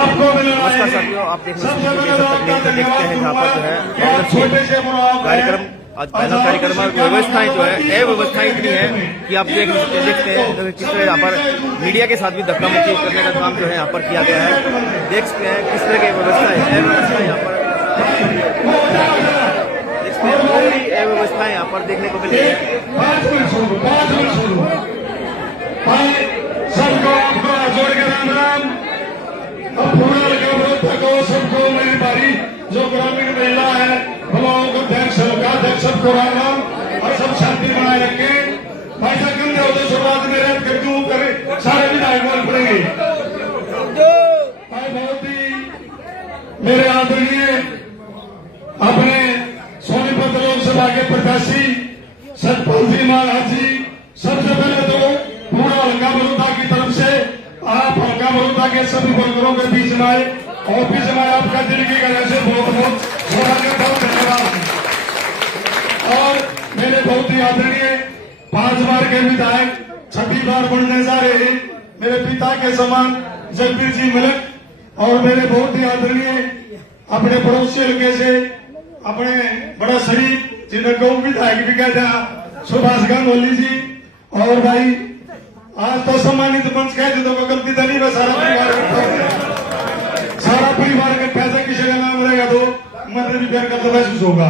नमस्कार साथियों, आप देख रहे हैं देखते हैं जहाँ पर जो है कार्यक्रम आज पैनल कार्यक्रम और व्यवस्थाएं जो है अव्यवस्थाएं इतनी है कि आप देखते हैं किस तरह यहाँ पर मीडिया के साथ भी धक्का मुक्की करने का काम जो है यहाँ पर किया गया है। देख सकते हैं किस तरह की व्यवस्थाएं अव्यवस्थाएं यहाँ पर अव्यवस्थाएं यहाँ पर देखने को मिल रही है। सबको मेरी बारी जो ग्रामीण महिला है ब्लॉक अध्यक्ष अध्यक्ष सबको राम और सब शांति बनाए रखे। भाई साहब गंदे होते शुरुआत में रह कर क्यों करे सारे विधायक बोल पड़ेंगे। भाई बहुत ही मेरे आदरणीय अपने सोनीपत लोकसभा के प्रत्याशी सतपाल जी महाराज जी, सबसे पहले तो पूरा हल्का बड़ौदा की तरफ से आप हल्का बड़ौदा के सभी वर्करों के बीच में आए ऑफिस में आपका दिल की गले से बहुत बहुत स्वागत और धन्यवाद। और मेरे बहुत ही आदरणीय 5 बार के विधायक 26 बार बनने जा रहे मेरे पिता के समान जगबीर जी मलिक और मेरे बहुत ही आदरणीय अपने पड़ोसी हल्के से अपने बड़ा शरीफ जिन्हें गौ विधायक भी कहते हैं सुभाष गांगुली जी। और भाई आज तो सम्मानित मंच कहते तो गलती तो नहीं, सारा परिवार के पैसा किसी का नाम रहेगा तो मन भी प्यार का तो महसूस होगा।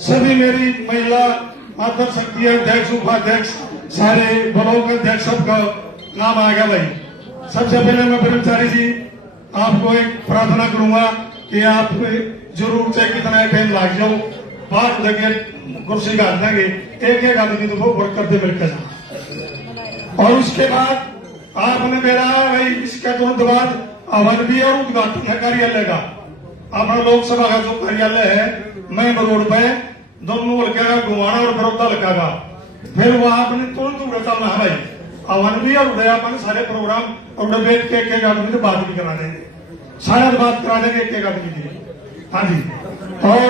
सभी मेरी महिला मातृ शक्ति अध्यक्ष उपाध्यक्ष सारे ब्लॉक अध्यक्ष सबका नाम आ गया। भाई सबसे पहले मैं ब्रह्मचारी जी आपको एक प्रार्थना करूंगा कि आप जरूर चाहे कितना टाइम लाग जाओ 5 लगे कुर्सी का देंगे एक आदमी तो वो वर्क करते मिलकर। और उसके बाद आपने मेरा भाई इसका तुरंत बाद हवन भी और उद्घाटन है कार्यालय का। अपना लोकसभा का जो कार्यालय है मैं रोड पे दोनों हल्का का गुवाना और बड़ौदा हल्का का फिर वहां अपने तुरंत उड़े चलना है भाई हवन भी और उड़े अपन सारे प्रोग्राम और बैठ के एक आदमी से बात भी करा देंगे, शायद बात करा देंगे एक आदमी की। हाँ जी। और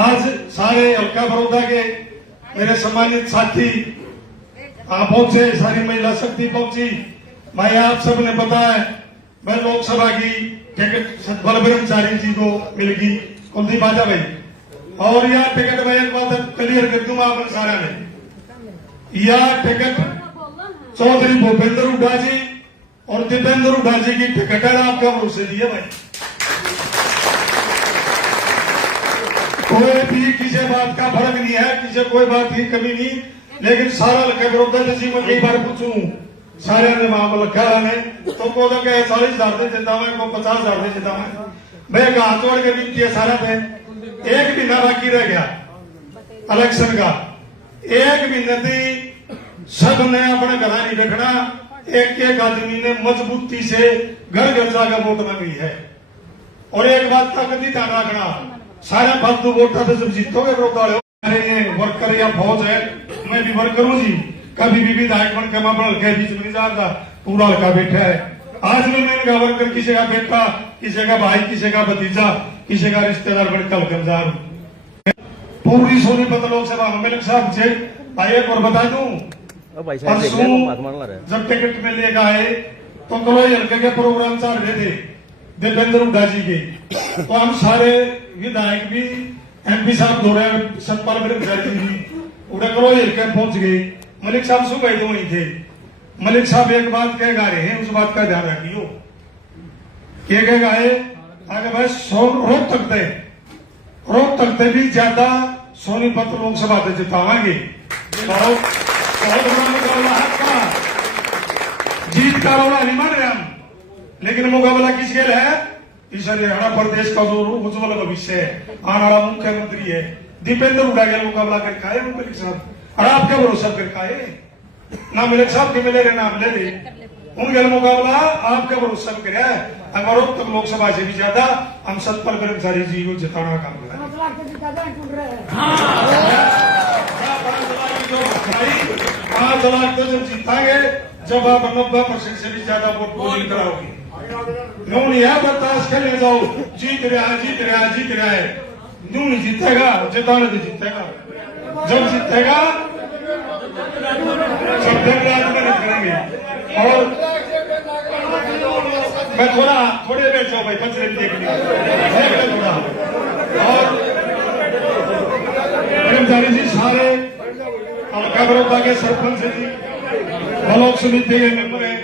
आज सारे हल्का बड़ौदा के मेरे सम्मानित साथी आप पहुंचे, सारी महिला शक्ति पहुंची। भाई आप सबने पता है मैं लोकसभा की टिकट सतपाल ब्रह्मचारी जी को मिलेगी कुलदीप आजा भाई। और यह टिकट मैं एक बात क्लियर कर दूंगा अपन सारा ने, यह टिकट चौधरी भूपेंद्र हुड्डा जी और दीपेंद्र हुड्डा जी की टिकट है, आपका भरोसे दिए भाई। कोई भी किसी बात का फर्क नहीं है, किसी कोई बात की कमी नहीं, लेकिन सारा लगे बड़ौदा जी मैं कई बार पूछूं सारे ने मामला लखा ने तो को 40,000 दे देता मैं को 50,000 दे देता मैं हाथ जोड़ के विनती है सारा थे। एक महीना बाकी रह गया इलेक्शन का, एक महीने थी सब ने अपने घर नहीं रखना, एक आदमी ने मजबूती से घर घर जाकर वोट मांगी है। और एक बात का कभी ध्यान रखना, सारे फालतू वोटा से जब जीतोगे वर्कर या फौज है, मैं भी वर्कर हूँ जी, कभी भी विधायक बन के मामला के बीच में नहीं जाता, पूरा हल्का बैठा है। आज में इनका वर्कर किसी का बेटा, किसी का भाई, किसी का भतीजा, किसी का रिश्तेदार बन कल कर जा रहा पूरी सोनीपत लोकसभा में मलिक साहब से भाई एक और बता दूं, जब टिकट में लेकर आए तो कलोई हल्के के प्रोग्राम चल रहे थे दीपेंद्र हुड्डा जी के, तो हम सारे विधायक भी एमपी साहब दौड़े सतपाल ब्रह्मचारी जी उड़े कलोई हल्के पहुंच गए। मलिक साहब सुबह तो वहीं थे। मलिक साहब एक बात कह गा रहे हैं, उस बात का ध्यान रखियो। क्या कह गए आगे भाई रोक तकते भी ज्यादा सोनीपत लोकसभा से जितावांगे। बहुत बड़ा मुकाबला है, जीत का रौला नहीं मान रहे हम, लेकिन मुकाबला किसके लिए है? इस हरियाणा प्रदेश का जो उज्जवल भविष्य है, आने वाला मुख्यमंत्री है दीपेंद्र हुड्डा के मुकाबला कर खाए मलिक साहब। और आपका भरोसा कर खाए ना मलिक साहब के मिले नाम ले दे उनके मुकाबला आपका भरोसा करे। अगर तक लोकसभा से भी ज्यादा हम सतपाल ब्रह्मचारी जी को जिताना काम करें। 5 लाख तो जब जीतांगे जब आप 90% से भी ज्यादा वोट पोलिंग कराओगे। यूं नहीं है बर्दाश्त कर ले जाओ, जीत रहा है यूं नहीं जीतेगा, जिताने तो जीतेगा। जब जीतेगा सब मेहनत करेंगे। और मैं थोड़े बैठ जाओ भाई, बच रही देख लिया थोड़ा। और कर्मचारी जी सारे हल्का बड़ौदा के सरपंच जी, ब्लॉक समिति के मेंबर है,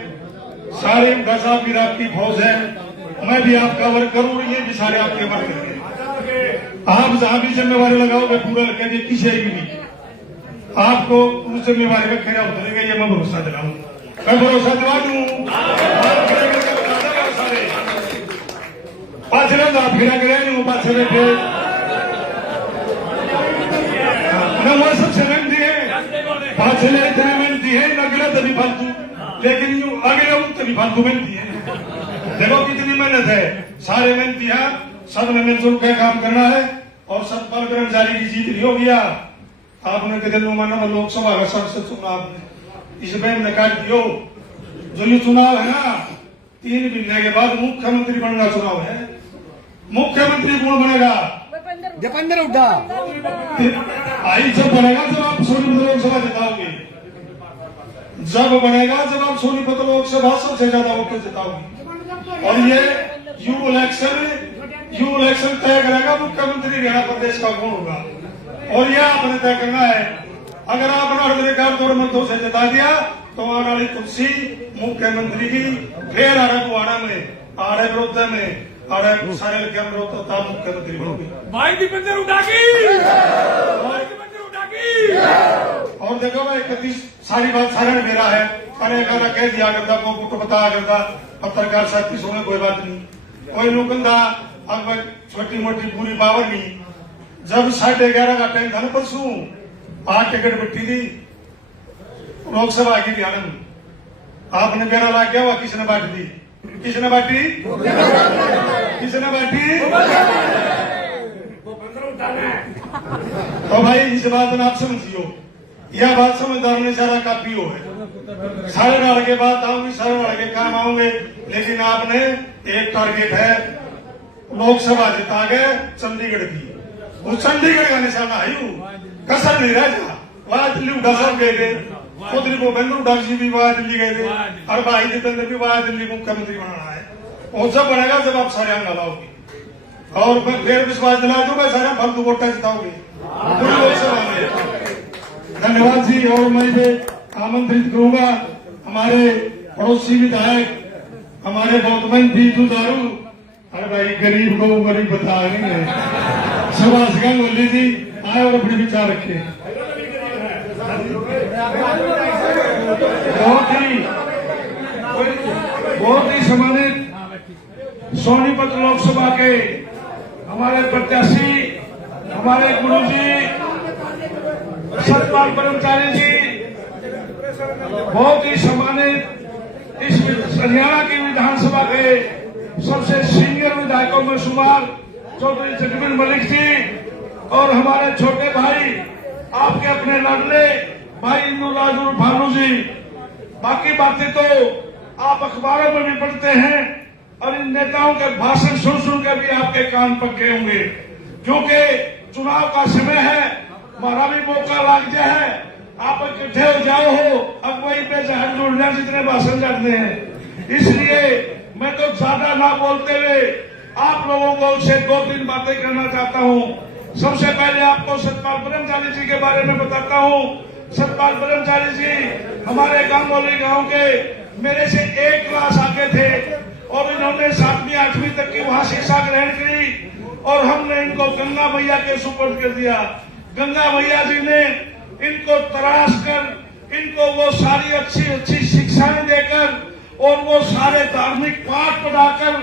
सारे गजा पीर आपकी फौज है, मैं भी आपका वर्क करूं, ये भी सारे आपके वर्क करेंगे। आप जहां भी जिम्मेवारी लगाओगे पूरा लगेगी, किसी भी नहीं आपको उस जिम्मेवारी में खड़ा उतरेगा, ये मैं भरोसा दिलाऊं, मैं भरोसा दिला दूं। पाछले तो आप फिरा करे नहीं, वो पाछले बैठे न सबसे मेहनती है, पाछले इतने मेहनती है, अगले तभी फालतू, लेकिन यूं अगले तभी फालतू मेहनती है। देखो कितनी मेहनत है, सारे मेहनती है, सब ने मिलजुल के काम करना है और सतपाल कर्मचारी की जीत नहीं हो गया। आपने कितने मानो लोकसभा का संसद चुनाव इस बैंक ने काट दियो, जो ये चुनाव है ना 3 महीने के बाद मुख्यमंत्री बनना चुनाव है, मुख्यमंत्री कौन बनेगा? दीपेंद्र हुड्डा। आई जब बनेगा जब आप सोनीपत लोकसभा जिताओगे, जब बनेगा जब आप सोनीपत लोकसभा सबसे ज्यादा वोट जिताओगे। और ये यू इलेक्शन तय करेगा मुख्यमंत्री हरियाणा प्रदेश का कौन होगा, और यह आपने तय करना है। अगर आपने हृदय और मतों से जिता दिया तो आने वाली कुर्सी मुख्यमंत्री की फिर आ रहे कुआड़ा में, आ रहे विरोध में, आ रहे सारे मुख्यमंत्री बनोगे। भाई दीपेंद्र हुड्डा की, और देखो भाई कभी सारी बात सारे ने मेरा है, अरे गाना कह दिया करता, को कुछ बताया करता, पत्रकार साथी सोने कोई बात नहीं, कोई नुकंदा अब छोटी मोटी पूरी पावर नहीं। जब 11:30 का टाइम था ना परसों, 8 टिकट बिठी थी लोकसभा की हरियाणा में, आपने मेरा ला क्या हुआ, किसने बांट दी? किसने बांटी? किसने बांटी? तो भाई इस बात में आप समझियो, यह बात समझदार ने ज्यादा काफी हो है। सारे नाल के बाद आऊंगी, सारे नाल के काम आऊंगे, लेकिन आपने एक टारगेट है, लोकसभा जिता के चंडीगढ़ की, वो चंडीगढ़ का निशाना है, कसर नहीं रह जा। वहां दिल्ली उठा साहब गए थे, चौधरी भूपेंद्र हुड्डा जी भी वहां दिल्ली गए थे, और भाई जितेंद्र भी वहां दिल्ली मुख्यमंत्री बनाना है। वो जब बनेगा जब आप सारे अंग लाओगे, और मैं फिर विश्वास दिला दूंगा सारे फालतू वोटा जिताओगे पूरी लोकसभा में। धन्यवाद जी। और मैं भी आमंत्रित करूंगा हमारे पड़ोसी विधायक, हमारे बहुत मंत्री जुझारू, अरे भाई गरीब को गरीब बता रही है, सुभाष गांगुली जी आए और अपने विचार रखे। बहुत ही सम्मानित सोनीपत लोकसभा के हमारे प्रत्याशी, हमारे गुरु जी सतपाल ब्रह्मचारी जी, बहुत ही सम्मानित इस हरियाणा की विधानसभा के सबसे सीनियर विधायकों में शुमार चौधरी जगमीर मलिक जी, और हमारे छोटे भाई आपके अपने लाडले भाई इंदुराज भानु जी। बाकी बातें तो आप अखबारों में भी पढ़ते हैं, और इन नेताओं के भाषण सुन सुनकर भी आपके कान पक्के होंगे, क्योंकि चुनाव का समय है, हमारा भी मौका लाग जाए है, आप इकट्ठे हो जाओ हो, अब वही पे जहर जुड़ना जितने भाषण जाते हैं। इसलिए मैं तो ज्यादा ना बोलते हुए आप लोगों को से 2-3 बातें करना चाहता हूं। सबसे पहले आपको सतपाल ब्रह्मचारी जी के बारे में बताता हूं। सतपाल ब्रह्मचारी जी हमारे गांगोली गांव के मेरे से 1 क्लास आगे थे, और इन्होंने 7वीं 8वीं तक की वहां शिक्षा ग्रहण की, और हमने इनको गंगा मैया के सुपुर्द कर दिया। गंगा मैया जी ने इनको तराश कर, इनको वो सारी अच्छी शिक्षाएं देकर, और वो सारे धार्मिक पाठ पढ़ाकर,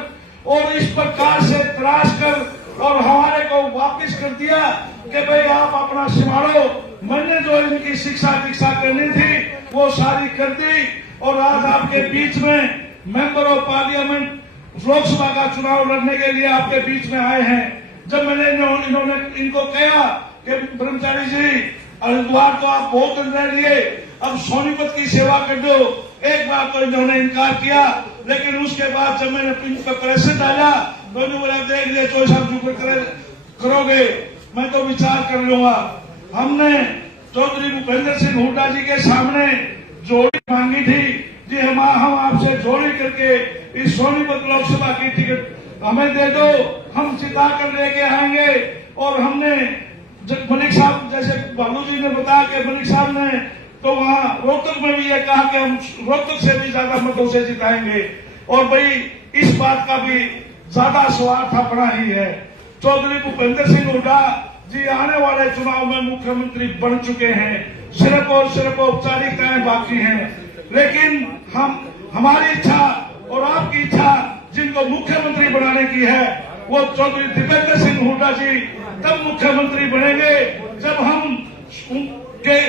और इस प्रकार से तराश कर, और हमारे को वापिस कर दिया कि भाई आप अपना संभालो। मैंने जो इनकी शिक्षा दीक्षा करनी थी वो सारी कर दी, और आज आपके बीच में मेंबर ऑफ पार्लियामेंट लोकसभा का चुनाव लड़ने के लिए आपके बीच में आए हैं। जब मैंने इन्होंने इनको कहा कि ब्रह्मचारी जी हरिद्वार तो आप बहुत दिन रह लिए, अब सोनीपत की सेवा कर दो, एक बार तो इन्होंने इनकार किया, लेकिन उसके बाद जब मैंने इनका प्रेशर डाला तो इन्होंने बोला देख लिया चौधरी साहब जो करोगे मैं तो विचार कर लूंगा। हमने चौधरी भूपेंद्र सिंह हुड्डा जी के सामने जोड़ी मांगी थी जी, हम आपसे जोड़ी करके इस सोनीपत लोकसभा की टिकट हमें दे दो, हम जिता कर लेके आएंगे। और हमने मलिक साहब, जैसे भालू जी ने बताया कि मलिक साहब ने तो वहां रोहतक में भी ये कहा कि हम रोहतक से भी ज्यादा मतों से जिताएंगे। और भाई इस बात का भी ज्यादा स्वार्थ अपना ही है। चौधरी भूपेंद्र सिंह हुड्डा जी आने वाले चुनाव में मुख्यमंत्री बन चुके हैं, सिर्फ और सिर्फ औपचारिकताएं बाकी हैं। लेकिन हमारी इच्छा और आपकी इच्छा जिनको मुख्यमंत्री बनाने की है, वो चौधरी दीपेंद्र सिंह हुड्डा जी तब मुख्यमंत्री बनेंगे जब हम के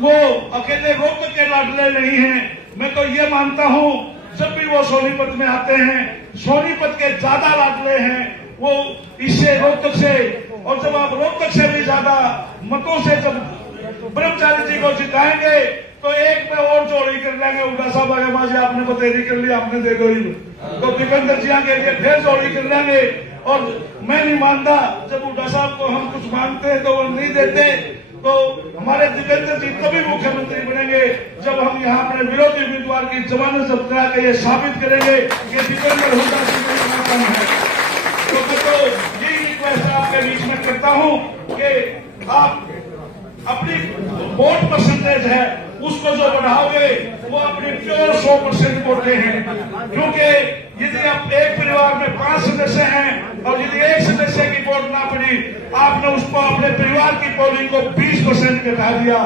वो अकेले रोहतक के लाडले नहीं हैं। मैं तो ये मानता हूं जब भी वो सोनीपत में आते हैं, सोनीपत के ज्यादा लाडले हैं वो इससे रोहतक से। और जब आप रोहतक से भी ज्यादा मतों से जब ब्रह्मचारी जी को जिताएंगे तो एक में और जोड़ी कर लेंगे। हुड्डा साहब आगे बाजी आपने बतेरी कर लिया, आपने दे दो तो दीपेंद्र जी के लिए फिर जोड़ी कर लेंगे। और मैं नहीं मानता जब हुड्डा साहब को हम कुछ मांगते हैं तो वो नहीं देते, तो हमारे दीपेंद्र जी तभी मुख्यमंत्री बनेंगे जब हम यहाँ अपने विरोधी उम्मीदवार की जमानत जब्त करा के ये साबित करेंगे कि दीपेंद्र हुड्डा जी है। तो मैं तो यही रिक्वेस्ट आपके बीच में करता हूँ कि आप अपनी वोट परसेंटेज है उसको जो बढ़ाओगे वो अपनी प्योर 100% वोटें हैं। क्योंकि यदि आप एक परिवार में 5 सदस्य हैं और यदि एक सदस्य की वोट ना पड़ी, आपने उसको अपने परिवार की पोलिंग को 20% घटा दिया।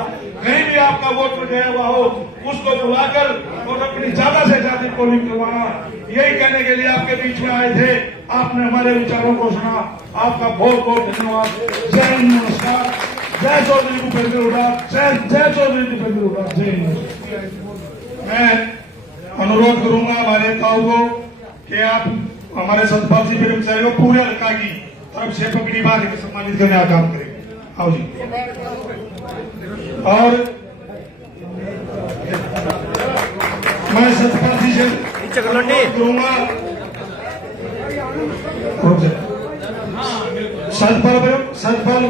कहीं भी आपका वोट गया हुआ हो उसको बुलाकर और अपनी ज्यादा से ज्यादा पोलिंग करवाना, यही कहने के लिए आपके बीच में आए थे। आपने हमारे विचारों को सुना, आपका बहुत बहुत धन्यवाद। जय हिंद, नमस्कार। जय चौधरी भूपेंद्र हुड्डा, जय चौधरी भूपेंद्र हुड्डा, जय हिंद। मैं अनुरोध करूंगा हमारे नेताओं को कि आप हमारे सतपाल जी ब्रह्मचारी को पूरे हल्का की तरफ से पगड़ी बांध के सम्मानित करने का काम करें। आओ जी। और मैं सतपाल जी से करूंगा, सतपाल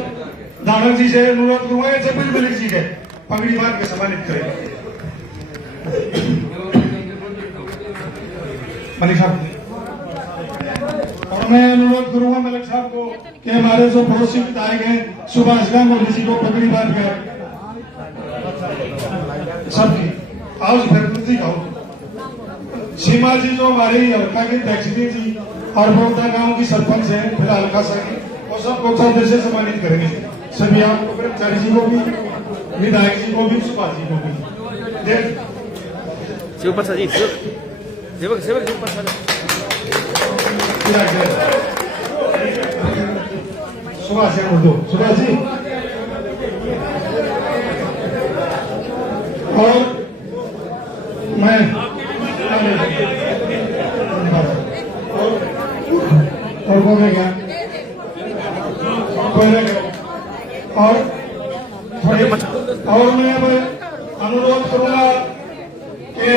दानव जी से अनुरोध करूंगा या जबीर मलिक जी के पगड़ी बांध के सम्मानित करें। मलिक साहब, और मैं अनुरोध करूंगा मलिक साहब को कि हमारे जो पड़ोसी विधायक हैं सुभाष गांधी जी को पगड़ी बांध कर सबकी आओ फिर खाओ। सीमा जी जो हमारे हल्का की दक्षिणी जी और बोलता गांव की सरपंच है फिलहाल हल्का सा वो सबको चौधरी से सम्मानित करेंगे। सभी आपको ब्रह्मचारी जी को भी, विधायक जी को भी, सुभाष जी को भी। शिवप्रसाद जी, सेवक शिवप्रसाद सुभाष जी दो, सुभाष जी। और मैं और वो मैं क्या और मैं अब अनुरोध करूंगा कि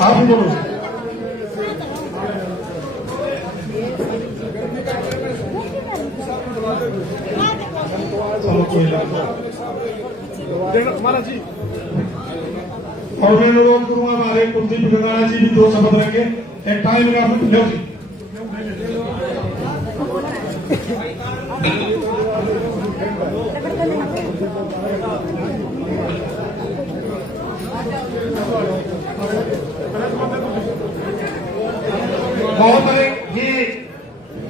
आप बोलो। और मैं अनुरोध करूंगा हमारे कुलदीप गंगाना जी भी 2 शब्द रखेंगे। एक टाइम का लो जी। बहुत ही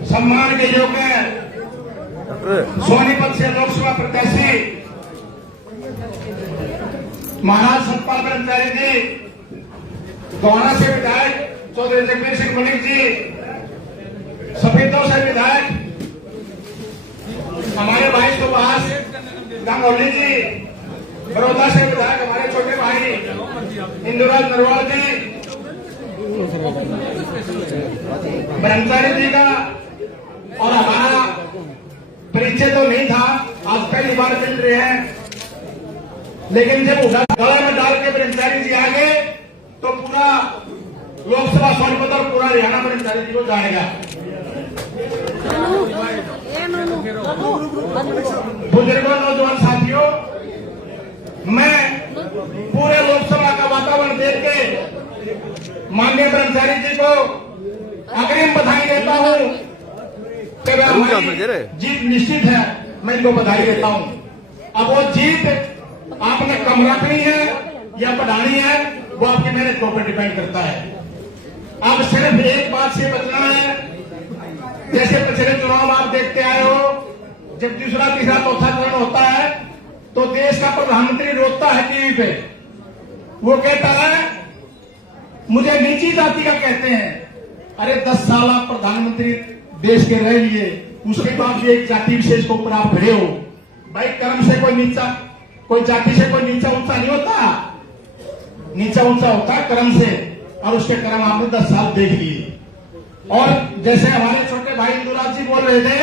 सम्मान के योग्य सोनीपत से लोकसभा प्रत्याशी महाराज सतपाल ब्रह्मचारी जी, गोहाना से विधायक चौधरी जगबीर सिंह मलिक जी, सफेदों से विधायक हमारे भाई सुभाष गांगुली जी, बड़ौदा से विधायक हमारे छोटे भाई इंदुराज नरवाल जी, ब्रह्मचारी जी का और हमारा परिचय तो नहीं था, आज पहली बार मिल रहे हैं। लेकिन जब गला में डाल के ब्रह्मचारी जी आ गए तो पूरा लोकसभा सोनीपत और पूरा हरियाणा ब्रह्मचारी जी को जानेगा। बुजुर्गों, नौजवान साथियों, मैं पूरे लोकसभा का वातावरण देख के माननीय ब्रह्मचारी जी को अग्रिम बधाई देता हूँ कि हमारी जीत निश्चित है। मैं इनको बधाई देता हूँ। अब वो जीत आपने कम रखनी है या बढ़ानी है, वो आपकी मेहनत के ऊपर डिपेंड करता है। अब सिर्फ एक बात से बचना है। जैसे पिछले चुनाव आप देखते आए हो, जब दूसरा तीसरा चौथा चरण होता है तो देश का प्रधानमंत्री रोता है टीवी पे, वो कहता है मुझे नीची जाति का कहते हैं। अरे 10 साल आप प्रधानमंत्री देश के रह लिए, उसके बाद भी एक जाति विशेष के ऊपर आप खड़े हो। भाई कर्म से कोई नीचा, कोई जाति से कोई नीचा ऊंचा नहीं होता, नीचा ऊंचा होता है कर्म से, और उसके कर्म आपने 10 साल देख लिए। और जैसे हमारे छोटे भाई इंदुराज जी बोल रहे थे,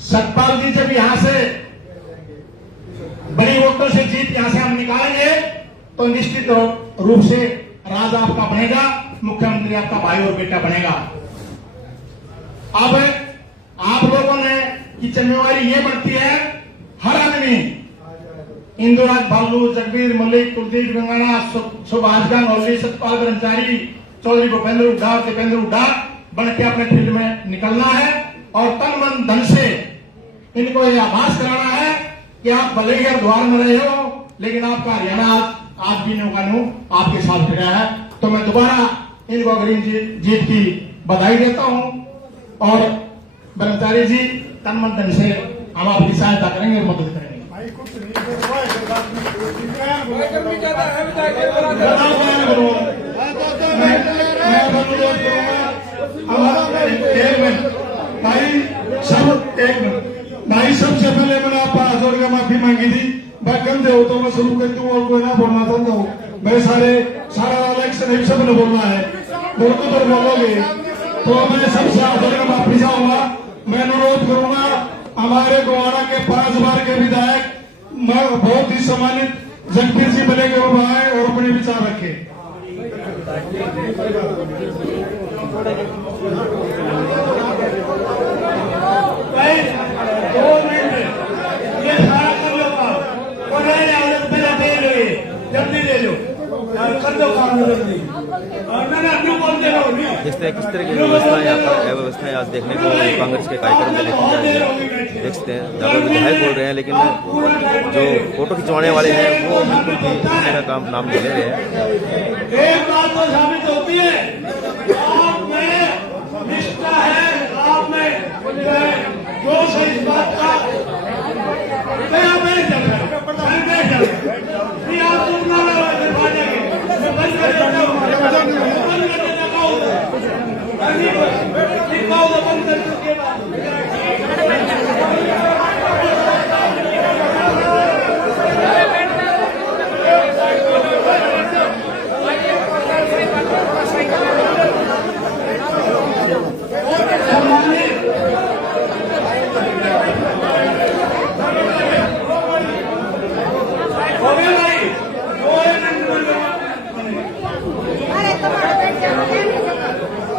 सतपाल जी जब यहां से बड़ी वोटों से जीत यहां से हम निकालेंगे तो निश्चित रूप से राज आपका बनेगा, मुख्यमंत्री आपका भाई और बेटा बनेगा। अब आप लोगों ने की जिम्मेवारी ये बनती है, हर आदमी इंदुराज भालू, जगबीर मलिक, कुलदीप रंगाना, सुभाष नौली, सतपाल ब्रह्मचारी, चौधरी भूपेंद्र हुड्डा, दीपेंद्र हुड्डा बन के अपने फील्ड में निकलना है और तन मन धन से इनको यह आभास कराना है कि आप भले ही द्वार में रहे हो, लेकिन आपका हरियाणा आज भी नौकानू आपके साथ खड़ा है। तो मैं दोबारा इनको अग्रिम जीत की बधाई देता हूं और ब्रह्मचारी जी तन मन धन से हम आपकी सहायता करेंगे और मदद करेंगे। भाई सबसे पहले मैंने आपका हाथ जोड़ के माफी मांगी थी, मैं गंदे हो तो मैं शुरू कर दूं और कोई ना बोलना चाहता हूँ। मैं सारा इलेक्शन एक सबने बोलना है, बोल तो बोलोगे तो मैं सबसे हाथ जोड़ के माफी चाहूंगा। मैं अनुरोध करूंगा हमारे गोवाड़ा के 5 बार के विधायक बहुत ही सम्मानित जगबीर जी बने के वो आए और अपने विचार रखे। ये सारा कर लो काम, जल्दी ले लो, कर दो काम जल्दी। जिस तरह किस तरह की व्यवस्थाएं यहाँ पर अव्यवस्थाएं आज देखने को कांग्रेस के कार्यक्रम में देख सकते हैं। ज्यादा विधायक बोल रहे हैं, लेकिन जो फोटो खिंचवाने वाले हैं वो बिल्कुल भी मेरा काम नाम ले रहे हैं। एक बात तो साबित होती है, आप में निष्ठा है, आप में जो से इस बात का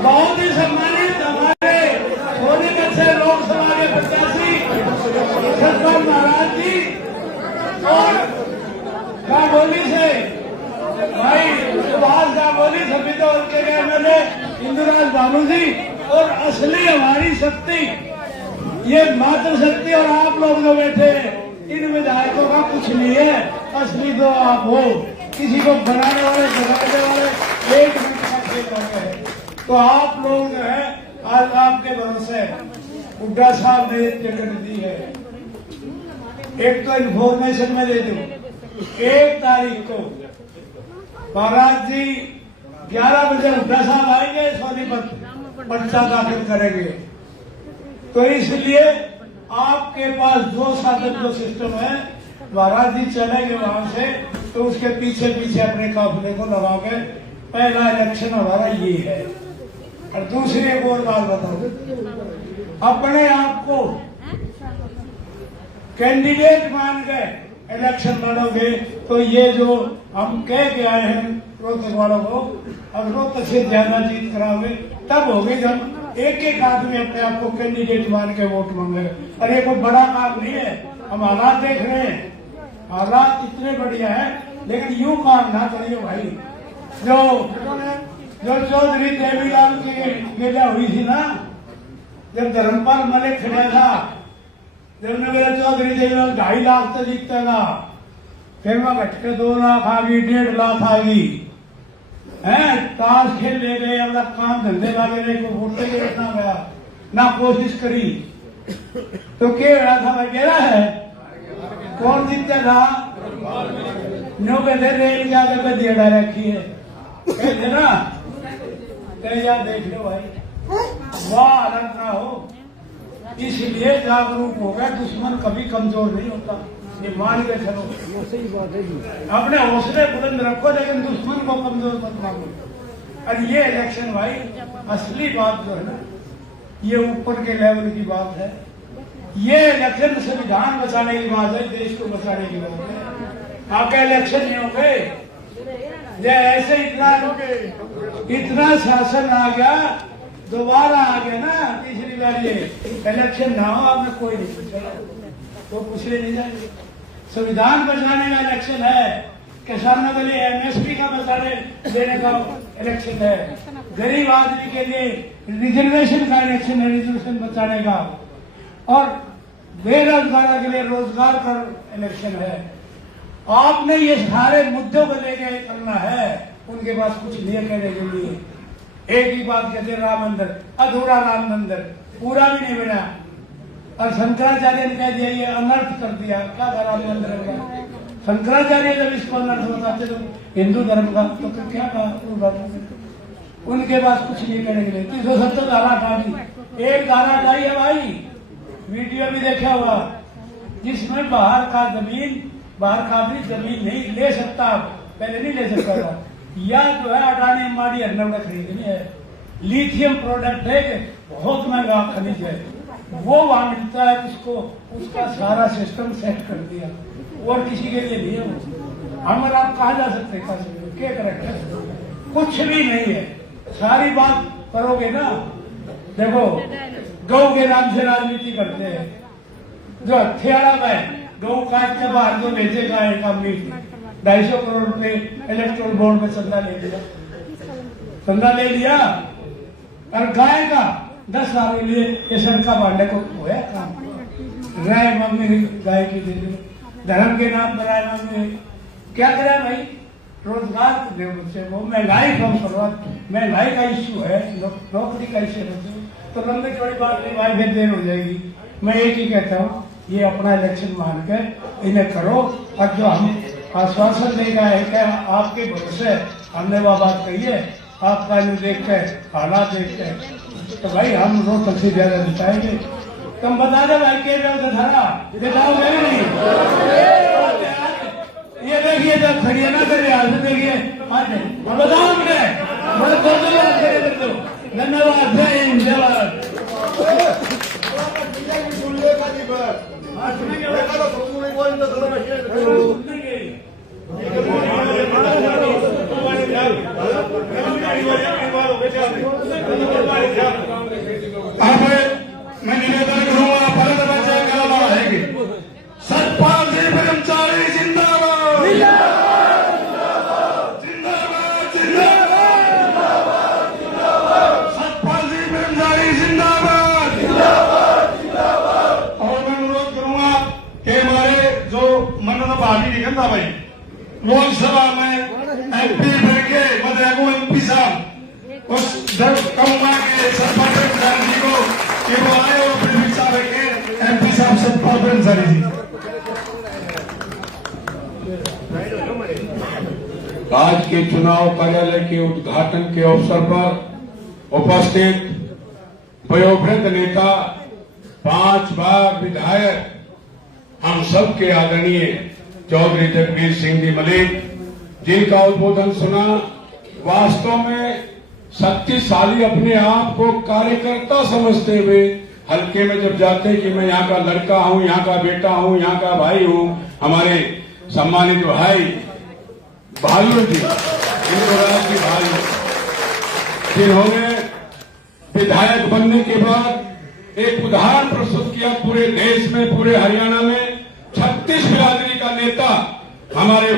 बहुत ही सम्मानित हमारे होने में से लोकसभा के प्रत्याशी सतपाल महाराज जी और गांगोली से भाई सुभाष गांगोली, सभी तो उनके एमएलए इंदुराज भालू जी, और असली हमारी शक्ति ये मातृ शक्ति और आप लोग जो बैठे इन विधायकों का कुछ नहीं है, असली तो आप हो। किसी को बनाने वाले जगाने वाले एक मिनट का खेल रहे हैं, तो आप लोग जो है आज आपके भरोसे हुड्डा साहब ने टिकट दी है। एक तो इन्फॉर्मेशन में दे दूं, 1 तारीख को महाराज जी 11 बजे हुड्डा साहब आएंगे, सोनीपत पर्चा दाखिल करेंगे। तो इसलिए आपके पास 2 साधन जो सिस्टम है, महाराज जी चलेंगे वहां से, तो उसके पीछे पीछे अपने काफिले को लगाओगे। पहला इलेक्शन हमारा ये है। और दूसरी एक और बात बताओ, अपने आप को कैंडिडेट मान के इलेक्शन लड़ोगे तो ये जो हम कह के आए हैं रोहतक वालों को, अब रोहतक से ज्यादा जीत कराओगे तब होगी जब एक एक आदमी अपने आप को कैंडिडेट मान के वोट मांगे। अरे कोई बड़ा काम नहीं है, हम हालात देख रहे हैं, हालात इतने बढ़िया है, लेकिन यूं काम ना करिए भाई। जो चौधरी देवीलाल की गिला हुई थी ना, जब धर्मपाल मलिक खड़ा था, जब ने मेरा चौधरी देवीलाल 2.5 लाख तो जीतता था, फिर मैं घट के 2 लाख आ गई, 1.5 लाख आ गई है। ताश खेल ले गए, अपना काम धंधे लगे रहे, को वोटे देखना गया ना, कोशिश करी तो क्या रहा था भाई, मेरा है कौन जीतता था? नो कहते रेल के आगे पे दिया रखी है कहते ना, यार देख लो भाई, वाह अलग ना हो। इसलिए जागरूक हो गया, दुश्मन कभी कमजोर नहीं होता, ये मान के चलो। अपने हौसले बुलंद रखो, लेकिन दुश्मन को कमजोर मत मांगो। और ये इलेक्शन भाई असली बात जो है ना, ये ऊपर के लेवल की बात है। ये इलेक्शन संविधान बचाने की बात है, देश को बचाने की बात है। आगे इलेक्शन नहीं हो गए, ऐसे इतना शासन आ गया, दोबारा आ गया ना तीसरी बार, ये इलेक्शन ना हो आपने कोई नहीं पूछेगा, तो पूछे नहीं जाएंगे। संविधान बचाने का इलेक्शन है, किसानों के लिए एमएसपी का बचाने देने का इलेक्शन है, गरीब आदमी के लिए रिजर्वेशन का इलेक्शन है, रिजर्वेशन बचाने का, और बेरोजगारों के लिए रोजगार का इलेक्शन है। आपने ये सारे मुद्दों को लेकर करना है, उनके पास कुछ नहीं कहने के लिए। एक ही बात कहते, राम मंदिर, अधूरा राम मंदिर, पूरा भी नहीं बना, और शंकराचार्य ने कह दिया ये अनर्थ कर दिया, क्या था राम मंदिर का? शंकराचार्य जब इसको अनर्थ बताते तो हिंदू धर्म का, तो क्या कहा? उनके पास कुछ नहीं कहने के लिए 370 धारा हटा दी, एक धारा हटाई है भाई, वीडियो भी देखा हुआ, जिसमें बाहर का आदमी जमीन नहीं ले सकता, पहले नहीं ले सकता था, या जो है अडानी अंबानी हरनौड़ा खरीदनी है। लिथियम प्रोडक्ट है, बहुत महंगा खनिज है, वो वहां मिलता है, उसको उसका सारा सिस्टम सेट कर दिया, और किसी के लिए नहीं है वो। हम और आप कहा जा सकते क्या करेक्टर? कुछ भी नहीं है। सारी बात करोगे ना, देखो गौ के नाम से राजनीति करते हैं, जो हथियारा में गौ काट के बाहर जो बेचेगा एक आदमी 250 करोड़ रुपए इलेक्ट्रोल बॉन्ड में चंदा ले लिया, और गाय का 10 लाख के लिए ये सड़का बांधने को होया काम। राय मांगे गाय की दे दी, धर्म के नाम पर राय मांगे, क्या करे भाई? रोजगार दे मुझसे, वो महंगाई कम करवा, महंगाई का इश्यू है, नौकरी का इश्यू है, तो लंबी चौड़ी बात नहीं भाई, फिर देर हो जाएगी। मैं एक ही कहता हूँ, ये अपना इलेक्शन मान के इन्हें करो, और जो हम आश्वासन देगा है क्या आपके भरोसे हमने वह बात कही है, आपका इन्हें देख के हालात देख के, तो भाई हम रोज सबसे ज्यादा जिताएंगे। तुम बता दो भाई के धारा जिताओगे नहीं? ये देखिए जब खड़िया ना करे, आज देखिए बताओ धन्यवाद, जय हिंद, जय भारत। अब मैं निवेदन करूंगा, भारत बचाए कला बढ़ाएगी, सतपाल सिंह ब्रह्मचारी जिंदाबाद, जिंदाबाद, जिंदाबाद, सतपाल सिंह ब्रह्मचारी जिंदाबाद। और मैं अनुरोध करूंगा कि हमारे जो मनोज भाभी निकल था भाई, लोकसभा में एमपी बन के मध्यागो एमपी साहब, उस कहूंगा कि सतपाल ब्रह्मचारी जी को कि वो आए और फिर साहब के एमपी साहब सतपाल ब्रह्मचारी जी। आज के चुनाव कार्यालय के उद्घाटन के अवसर पर उपस्थित वयोवृद्ध नेता, 5 बार विधायक, हम सब के आदरणीय चौधरी जगबीर सिंह जी मलिक, जिनका उद्बोधन सुना, वास्तव में शक्तिशाली अपने आप को कार्यकर्ता समझते हुए हल्के में जब जाते कि मैं यहाँ का लड़का हूँ, यहाँ का बेटा हूँ, यहाँ का भाई हूँ, हमारे सम्मानित भाई भाइयों जी, इनको राज्य भाई जिन्होंने विधायक बनने के बाद एक उदाहरण प्रस्तुत किया पूरे देश में, पूरे हरियाणा में। 36 बिरादरी का नेता हमारे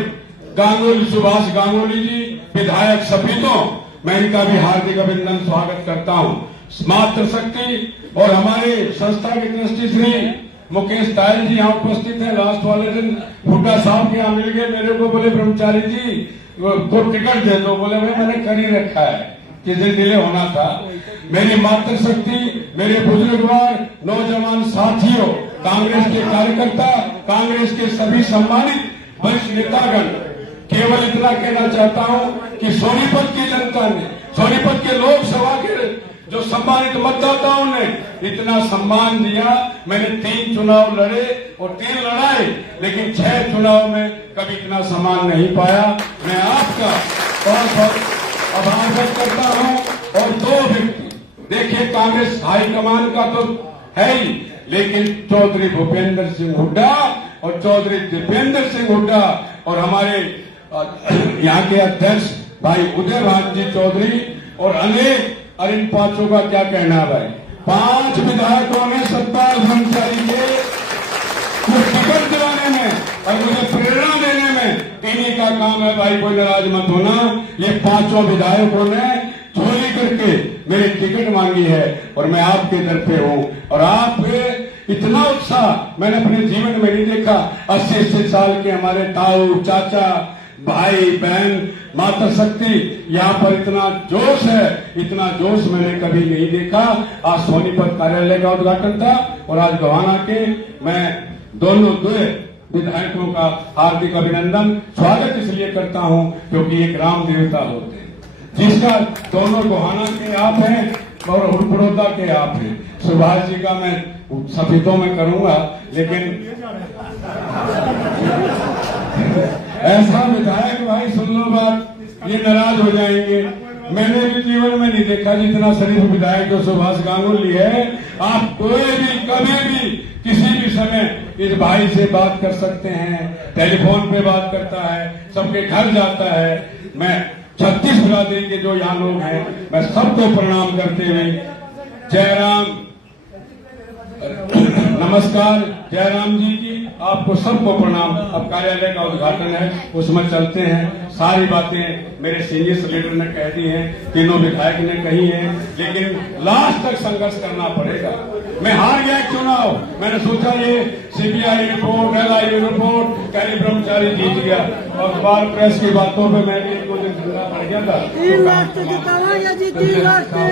गांगुली, सुभाष गांगुली जी, विधायक सफीतों, मैं इनका भी हार्दिक अभिनंदन स्वागत करता हूं। मातृशक्ति और हमारे संस्था के ट्रस्टी श्री मुकेश तायल जी यहाँ उपस्थित हैं। लास्ट वाले दिन हुड्डा साहब के यहाँ मिल गए मेरे को, बोले ब्रह्मचारी जी को टिकट दे दो। बोले भाई मैंने कर ही रखा है, किस दिन डिले होना था। मेरी मातृशक्ति, मेरे बुजुर्गवार, नौजवान साथियों, कांग्रेस के कार्यकर्ता, कांग्रेस के सभी सम्मानित वरिष्ठ नेतागण, केवल इतना कहना चाहता हूं कि सोनीपत की जनता ने, सोनीपत के लोकसभा के जो सम्मानित मतदाताओं ने इतना सम्मान दिया। मैंने 3 चुनाव लड़े और 3 लड़ाए, लेकिन 6 चुनाव में कभी इतना सम्मान नहीं पाया। मैं आपका बहुत बहुत आभार व्यक्त करता हूं। और 2 व्यक्ति, देखिए कांग्रेस हाईकमान का तो है ही, लेकिन चौधरी भूपेंद्र सिंह हुड्डा और चौधरी दीपेंद्र सिंह हुड्डा और हमारे यहाँ के अध्यक्ष भाई उदय भान जी चौधरी और अनेक, और इन 5 का क्या कहना है भाई। 5 विधायकों ने सत्तार ब्रह्मचारी के कुछ टिकट दिलाने में और मुझे प्रेरणा देने में इन्हीं का काम है भाई, कोई नाराज मत होना। ये 5 विधायकों ने चोरी करके मेरी टिकट मांगी है और मैं आपके दर पे हूं। और आप इतना उत्साह मैंने अपने जीवन में नहीं देखा। 80 साल के हमारे ताऊ, चाचा, भाई, बहन, मातृशक्ति, यहाँ पर इतना जोश है, इतना जोश मैंने कभी नहीं देखा। आज सोनीपत कार्यालय का उद्घाटन था और आज गवाना के मैं दोनों विधायकों का हार्दिक अभिनंदन स्वागत इसलिए करता हूं क्योंकि ये ग्राम देवता होते हैं, जिसका दोनों गोहाना के आप हैं और बड़ौदा के आप हैं। सुभाष जी का मैं सफीतों में करूंगा, लेकिन ऐसा विधायक भाई सुन लो बात, ये नाराज हो जाएंगे। मैंने भी जीवन में नहीं देखा जितना शरीफ विधायक जो सुभाष गांगुली है। आप कोई भी कभी भी किसी भी समय इस भाई से बात कर सकते हैं, टेलीफोन पे बात करता है, सबके घर जाता है। मैं 36 बिरादरी के जो यहाँ लोग हैं, मैं सबको प्रणाम करते हुए जयराम, नमस्कार जयराम जी की आपको सबको प्रणाम। अब कार्यालय का उद्घाटन है, उसमें चलते हैं। सारी बातें मेरे सीनियर लीडर ने कह दी हैं, तीनों विधायक ने कही हैं, लेकिन लास्ट तक संघर्ष करना पड़ेगा। मैं हार गया चुनाव, मैंने सोचा ये CBI report, LIU report, carry ब्रह्मचारी जीत गया और बार प्रेस की बातों पे मैं भी 1-2 दिन झगड़ा पड़ गया था। 3 लाख तो जिताना या जी 3 लाख से